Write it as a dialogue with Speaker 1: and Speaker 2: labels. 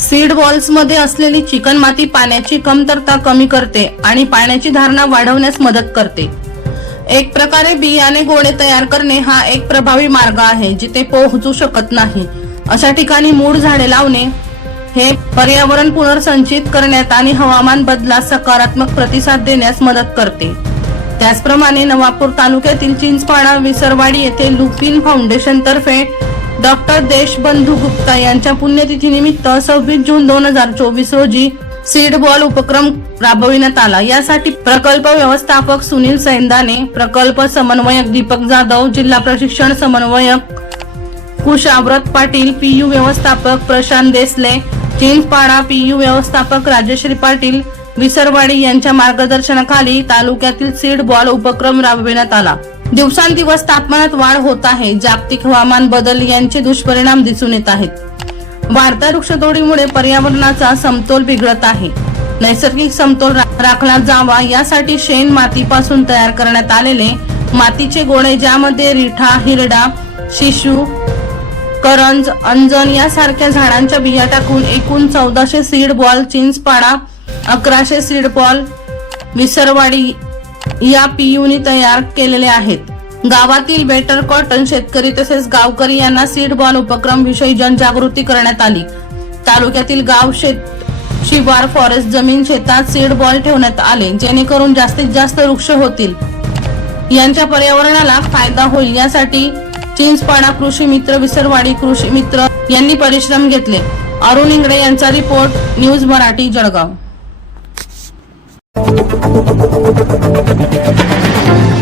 Speaker 1: Seed वॉल्समध्ये असलेली chicken माती पाण्याची कमतरता कमी करते आणि पाण्याची धारणा वाढवण्यास मदत करते. एक प्रकारे बियाणे गोळे तयार करणे हा एक प्रभावी मार्ग आहे जिथे पोहोचू शकत नाही. अशा ठिकाणी मूळ झाडे लावणे हे पर्यावरण पुनर्संचित करण्यात आणि हवामान बदलास सकारात्मक प्रतिसाद देण्यास मदत करते. त्याचप्रमाणे नवापूर तालुक्यातील चिंचपाडा विसरवाडी येथे लुपिन फाउंडेशन तर्फे डॉक्टर देशबंधू गुप्ता यांच्या पुण्यतिथीनिमित्त सव्वीस जून दोन हजार चोवीस रोजी सीड बॉल उपक्रम राबविण्यात आला. यासाठी प्रकल्प व्यवस्थापक सुनील सैंदाने प्रकल्प समन्वयक दीपक जाधव जिल्हा प्रशिक्षण समन्वयक कुशाव्रत पाटील पीयू व्यवस्थापक प्रशांत देसले चिंचपाडा पीयू व्यवस्थापक राजश्री पाटील विसरवाडी यांच्या मार्गदर्शनाखाली तालुक्यातील सीड बॉल उपक्रम राबविण्यात आला. दिवसांदिवस तापमानात वाढ होत आहे. जागतिक हवामान बदल यांचे दुष्परिणाम दिसून येत आहेत. वाढत्या वृक्षतोडीमुळे पर्यावरणाचा समतोल बिघडत आहे. नैसर्गिक समतोल राखला जावा यासाठी शेण मातीपासून तयार करण्यात आलेले मातीचे गोळे ज्यामध्ये रिठा हिरडा शिशू करंज अंजन यासारख्या झाडांच्या बिया टाकून एकूण चौदाशे सीड बॉल चिंचपाडा अकराशे सीडपॉल विसरवाडी या पीयूनी तयार केलेले आहेत. गावातील बेटर कॉटन शेतकरी तसेच गावकरी यांना सीड बॉल उपक्रम विषयी जनजागृती करण्यात आली. तालुक्यातील गाव शेत शिवार फॉरेस्ट जमीन शेतात सीड बॉल ठेवण्यात आले जेणेकरून जास्तीत जास्त वृक्ष होतील. यांच्या पर्यावरणाला फायदा होईल यासाठी चिंचपाडा कृषी मित्र विसरवाडी कृषी मित्र यांनी परिश्रम घेतले. अरुण इंगडे यांचा report news Marathi Jalgaon. thank you